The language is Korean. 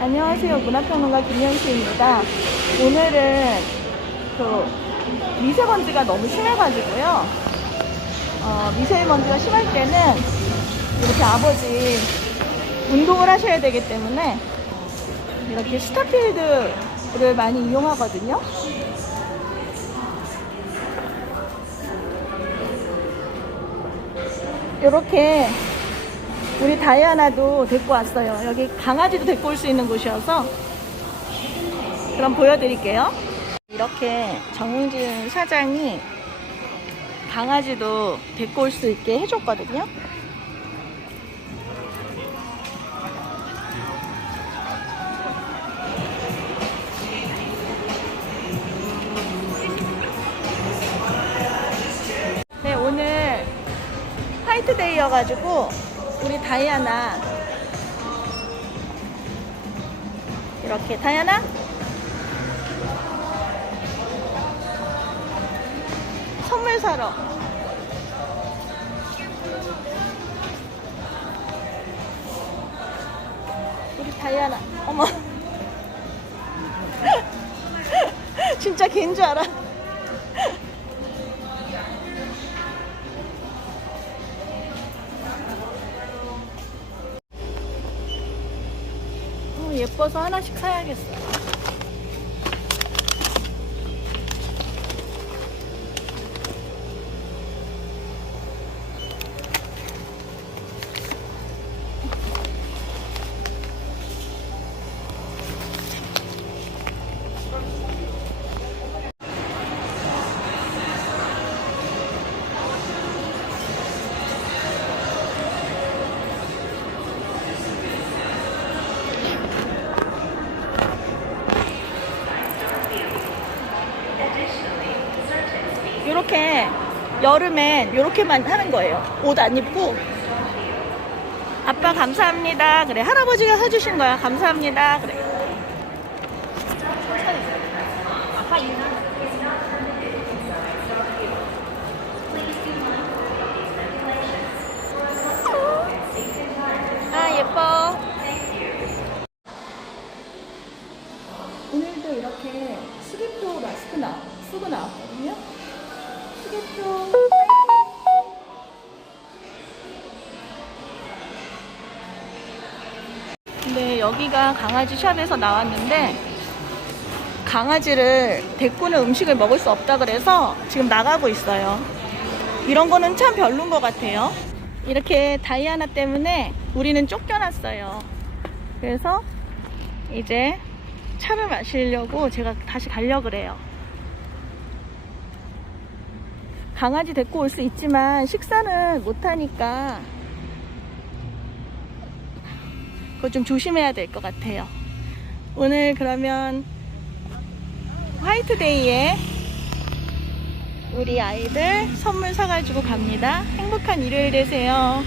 안녕하세요. 문화평론가 김현수입니다. 오늘은 그 미세먼지가 너무 심해가지고요. 어, 미세먼지가 심할 때는 이렇게 아버지 운동을 하셔야 되기 때문에 이렇게 스타필드를 많이 이용하거든요. 이렇게 우리 다이아나도 데리고 왔어요. 여기 강아지도 데리고 올 수 있는 곳이어서 그럼 보여드릴게요. 이렇게 정웅진 사장이 강아지도 데리고 올 수 있게 해줬거든요. 네, 오늘 화이트데이여가지고 우리 다이아나. 이렇게. 다이아나? 선물 사러. 우리 다이아나. 어머. 진짜 걔인 줄 알아 예뻐서 하나씩 사야겠어. 이렇게 여름엔 이렇게만 하는 거예요. 옷 안 입고. 아빠 감사합니다. 그래. 할아버지가 사주신 거야. 감사합니다. 그래. 아, 예뻐. 오늘도 이렇게 수기표 마스크 나, 쓰고 나왔거든요. 근데 여기가 강아지 샵에서 나왔는데 강아지를 데리고는 음식을 먹을 수 없다 그래서 지금 나가고 있어요. 이런 거는 참 별론 것 같아요. 이렇게 다이아나 때문에 우리는 쫓겨났어요. 그래서 이제 차를 마시려고 제가 다시 가려고 그래요. 강아지 데리고 올 수 있지만 식사는 못하니까 그거 좀 조심해야 될 것 같아요. 오늘 그러면 화이트데이에 우리 아이들 선물 사가지고 갑니다. 행복한 일요일 되세요.